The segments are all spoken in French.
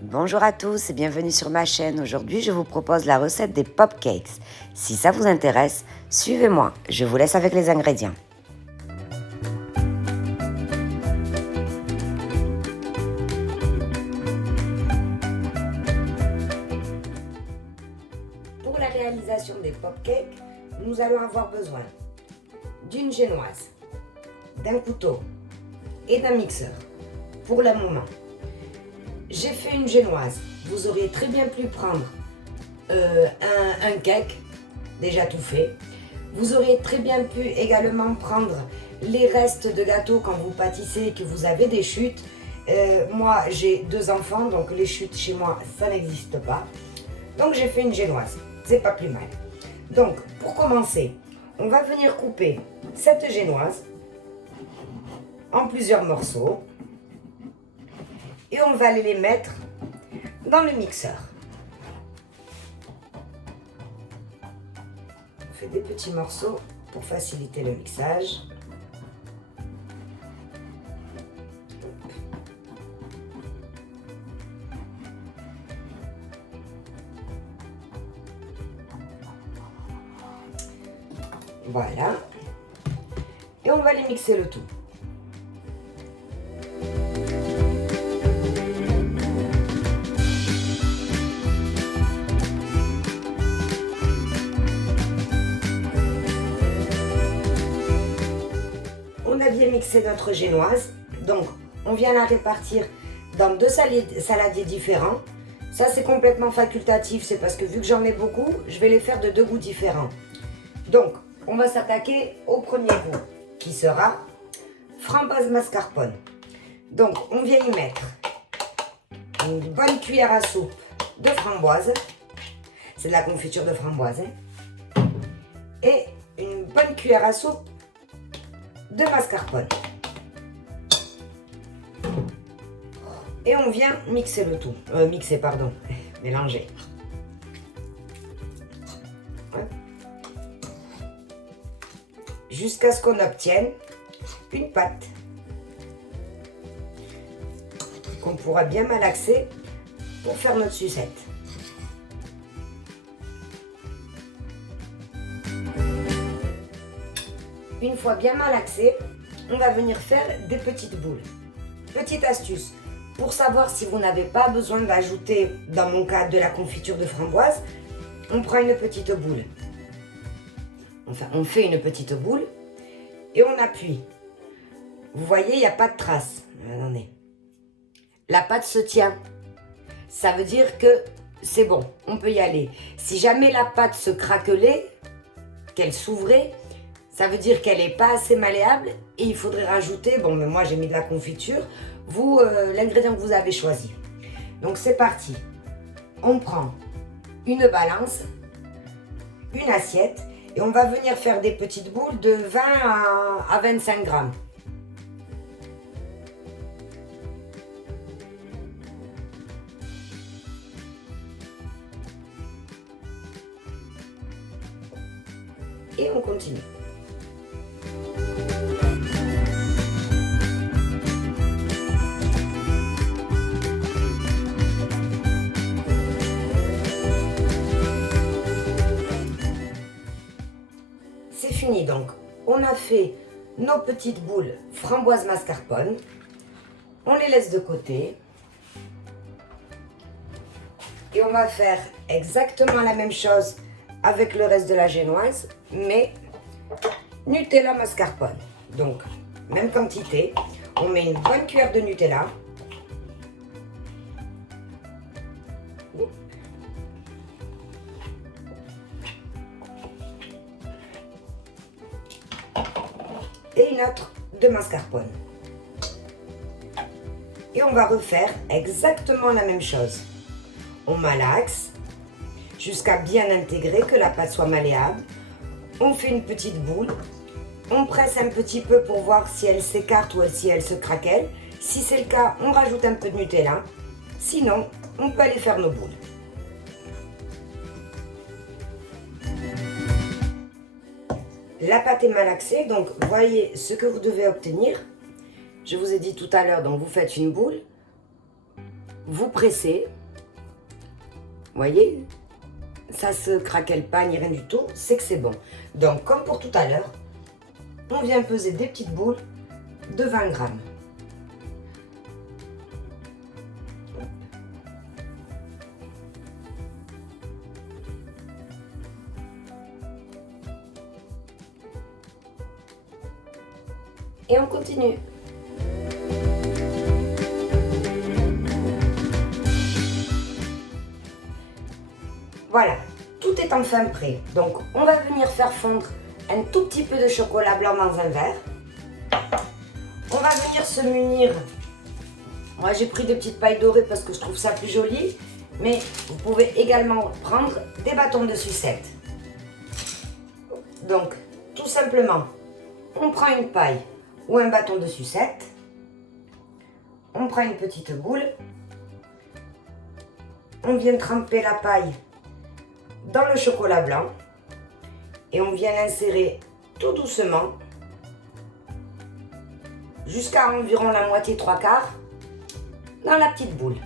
Bonjour à tous et bienvenue sur ma chaîne. Aujourd'hui, je vous propose la recette des popcakes. Si ça vous intéresse, suivez-moi. Je vous laisse avec les ingrédients. Pour la réalisation des popcakes, nous allons avoir besoin d'une génoise, d'un couteau et d'un mixeur. Pour le moment, j'ai fait une génoise. Vous auriez très bien pu prendre un cake déjà tout fait. Vous auriez très bien pu également prendre les restes de gâteau quand vous pâtissez et que vous avez des chutes. Moi, j'ai 2 enfants, donc les chutes chez moi, ça n'existe pas. Donc j'ai fait une génoise. C'est pas plus mal. Donc, pour commencer, on va venir couper cette génoise en plusieurs morceaux. Et on va aller les mettre dans le mixeur. On fait des petits morceaux pour faciliter le mixage. Voilà. Et on va les mixer le tout. On a bien mixé notre génoise, donc on vient la répartir dans 2 saladiers différents. Ça c'est complètement facultatif, c'est parce que vu que j'en ai beaucoup, je vais les faire de 2 goûts différents. Donc on va s'attaquer au premier goût qui sera framboise mascarpone. Donc on vient y mettre une bonne cuillère à soupe de framboise, c'est de la confiture de framboise, hein, et une bonne cuillère à soupe de mascarpone. Et on vient mixer le tout. Mélanger. Ouais. Jusqu'à ce qu'on obtienne une pâte qu'on pourra bien malaxer pour faire notre sucette. Une fois bien malaxé, on va venir faire des petites boules. Petite astuce, pour savoir si vous n'avez pas besoin d'ajouter, dans mon cas, de la confiture de framboise, on prend une petite boule. Enfin, on fait une petite boule et on appuie. Vous voyez, il n'y a pas de trace. Attendez. La pâte se tient. Ça veut dire que c'est bon, on peut y aller. Si jamais la pâte se craquelait, qu'elle s'ouvrait, ça veut dire qu'elle n'est pas assez malléable et il faudrait rajouter, bon mais moi j'ai mis de la confiture, vous, l'ingrédient que vous avez choisi. Donc c'est parti. On prend une balance, une assiette et on va venir faire des petites boules de 20 à 25 grammes. Et on continue. C'est fini donc. On a fait nos petites boules framboise mascarpone. On les laisse de côté. Et on va faire exactement la même chose avec le reste de la génoise, mais Nutella mascarpone. Donc, même quantité. On met une bonne cuillère de Nutella. Et une autre de mascarpone. Et on va refaire exactement la même chose. On malaxe jusqu'à bien intégrer, que la pâte soit malléable. On fait une petite boule. On presse un petit peu pour voir si elle s'écarte ou si elle se craquelle. Si c'est le cas, on rajoute un peu de Nutella. Sinon, on peut aller faire nos boules. La pâte est malaxée, donc voyez ce que vous devez obtenir. Je vous ai dit tout à l'heure, donc vous faites une boule, vous pressez. Vous voyez, ça se craquelle pas ni rien du tout, c'est que c'est bon. Donc comme pour tout à l'heure, on vient peser des petites boules de 20 grammes. Et on continue. Voilà, tout est enfin prêt. Donc on va venir faire fondre un tout petit peu de chocolat blanc dans un verre. On va venir se munir. Moi j'ai pris des petites pailles dorées parce que je trouve ça plus joli. Mais vous pouvez également prendre des bâtons de sucette. Donc tout simplement, on prend une paille ou un bâton de sucette. On prend une petite boule. On vient tremper la paille dans le chocolat blanc. Et on vient l'insérer tout doucement jusqu'à environ la moitié, 3/4 dans la petite boule.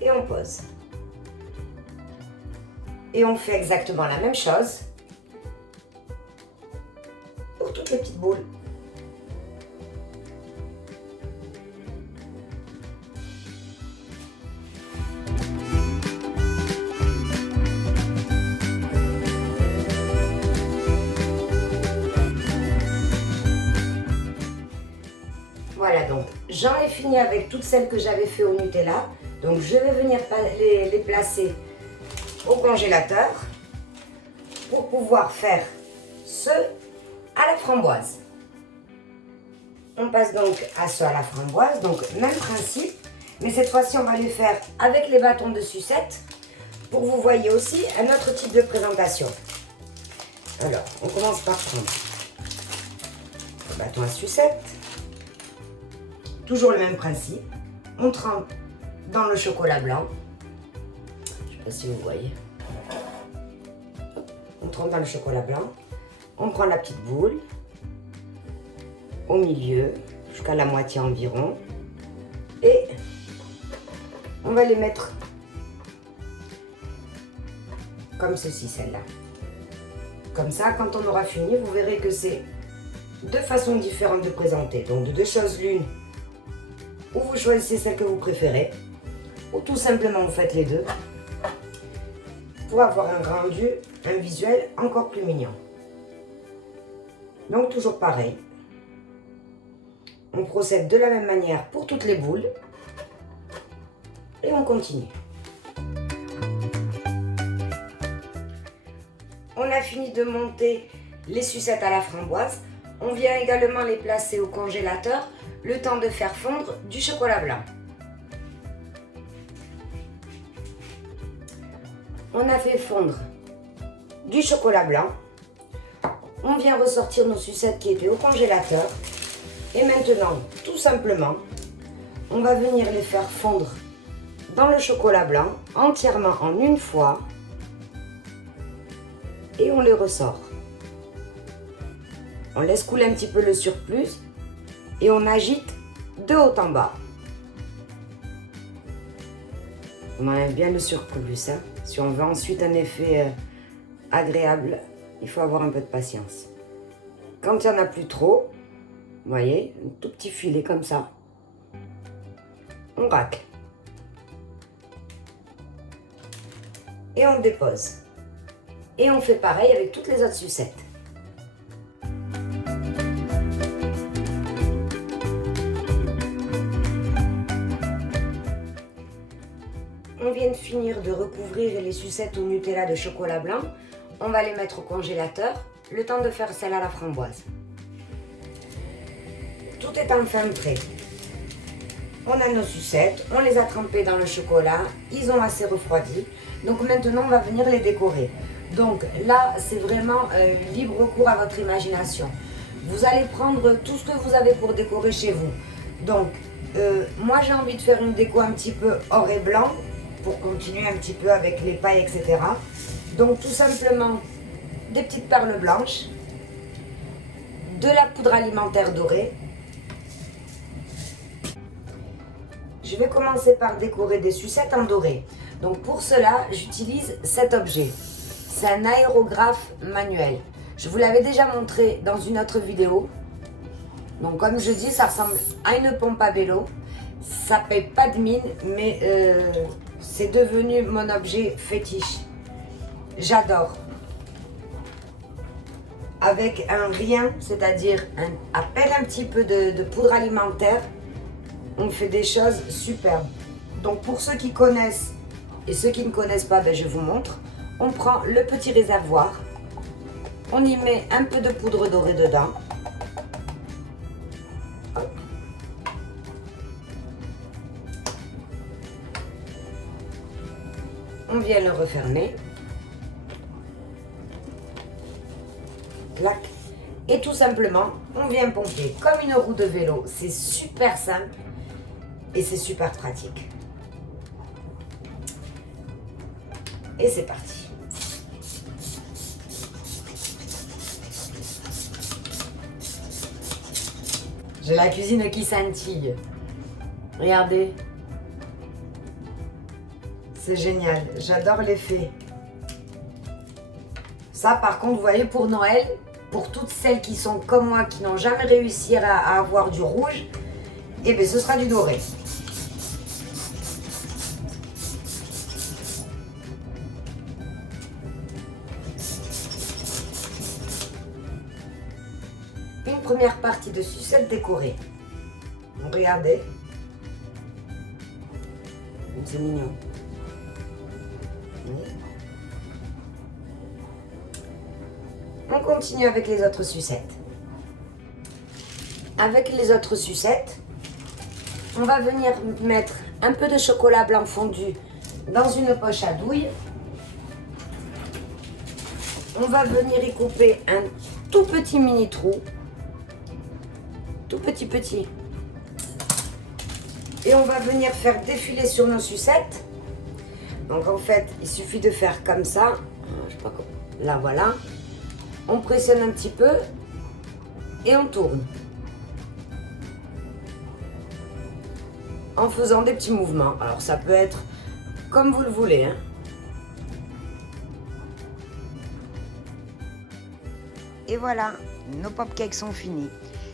Et on pose. Et on fait exactement la même chose pour toutes les petites boules. Voilà, donc j'en ai fini avec toutes celles que j'avais fait au Nutella. Donc je vais venir les placer au congélateur pour pouvoir faire ceux à la framboise. On passe donc à ceux à la framboise, donc même principe, mais cette fois-ci on va les faire avec les bâtons de sucette pour que vous voyez aussi un autre type de présentation. Alors, on commence par prendre le bâton à sucette. Toujours le même principe. On trempe dans le chocolat blanc. Je ne sais pas si vous voyez. On trempe dans le chocolat blanc. On prend la petite boule au milieu, jusqu'à la moitié environ. Et on va les mettre comme ceci, celle-là. Comme ça, quand on aura fini, vous verrez que c'est deux façons différentes de présenter. Donc de deux choses l'une, ou vous choisissez celle que vous préférez, ou tout simplement vous faites les deux pour avoir un rendu, un visuel encore plus mignon. Donc toujours pareil, on procède de la même manière pour toutes les boules et on continue. On a fini de monter les sucettes à la framboise. On vient également les placer au congélateur le temps de faire fondre du chocolat blanc. On a fait fondre du chocolat blanc. On vient ressortir nos sucettes qui étaient au congélateur. Et maintenant, tout simplement, on va venir les faire fondre dans le chocolat blanc entièrement en une fois. Et on les ressort. On laisse couler un petit peu le surplus et on agite de haut en bas. On enlève bien le surplus. Si on veut ensuite un effet agréable, il faut avoir un peu de patience. Quand il n'y en a plus trop, vous voyez, un tout petit filet comme ça, on racle. Et on dépose. Et on fait pareil avec toutes les autres sucettes. On vient de finir de recouvrir les sucettes au Nutella de chocolat blanc. On va les mettre au congélateur, le temps de faire celle à la framboise. Tout est enfin prêt. On a nos sucettes, on les a trempées dans le chocolat, ils ont assez refroidi. Donc maintenant, on va venir les décorer. Donc là, c'est vraiment libre cours à votre imagination. Vous allez prendre tout ce que vous avez pour décorer chez vous. Donc, moi j'ai envie de faire une déco un petit peu or et blanc pour continuer un petit peu avec les pailles, etc. Donc tout simplement, des petites perles blanches, de la poudre alimentaire dorée. je vais commencer par décorer des sucettes en doré. Donc pour cela, j'utilise cet objet. C'est un aérographe manuel. Je vous l'avais déjà montré dans une autre vidéo. Donc comme je dis, ça ressemble à une pompe à vélo. Ça paye pas de mine, mais c'est devenu mon objet fétiche. J'adore. Avec un rien, c'est-à-dire à peine un petit peu de poudre alimentaire, on fait des choses superbes. Donc pour ceux qui connaissent et ceux qui ne connaissent pas, ben, je vous montre. On prend le petit réservoir, on y met un peu de poudre dorée dedans. Hop. On vient le refermer. Clac. Et tout simplement, on vient pomper comme une roue de vélo. C'est super simple et c'est super pratique. Et c'est parti. J'ai la cuisine qui scintille. Regardez. C'est génial. J'adore l'effet. Ça, par contre, vous voyez, pour Noël, pour toutes celles qui sont comme moi, qui n'ont jamais réussi à avoir du rouge, eh bien, ce sera du doré. Une première partie de sucette décorée. Regardez. C'est mignon. On continue avec les autres sucettes. Avec les autres sucettes, on va venir mettre un peu de chocolat blanc fondu dans une poche à douille. On va venir y couper un tout petit mini trou. Tout petit. Et on va venir faire défiler sur nos sucettes. Donc en fait, il suffit de faire comme ça. Je sais pas comment. Là, voilà. On pressionne un petit peu et on tourne. En faisant des petits mouvements. Alors ça peut être comme vous le voulez, hein. Et voilà, nos pop-cakes sont finis.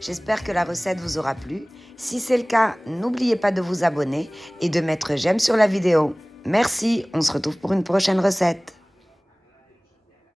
J'espère que la recette vous aura plu. Si c'est le cas, n'oubliez pas de vous abonner et de mettre j'aime sur la vidéo. Merci, on se retrouve pour une prochaine recette.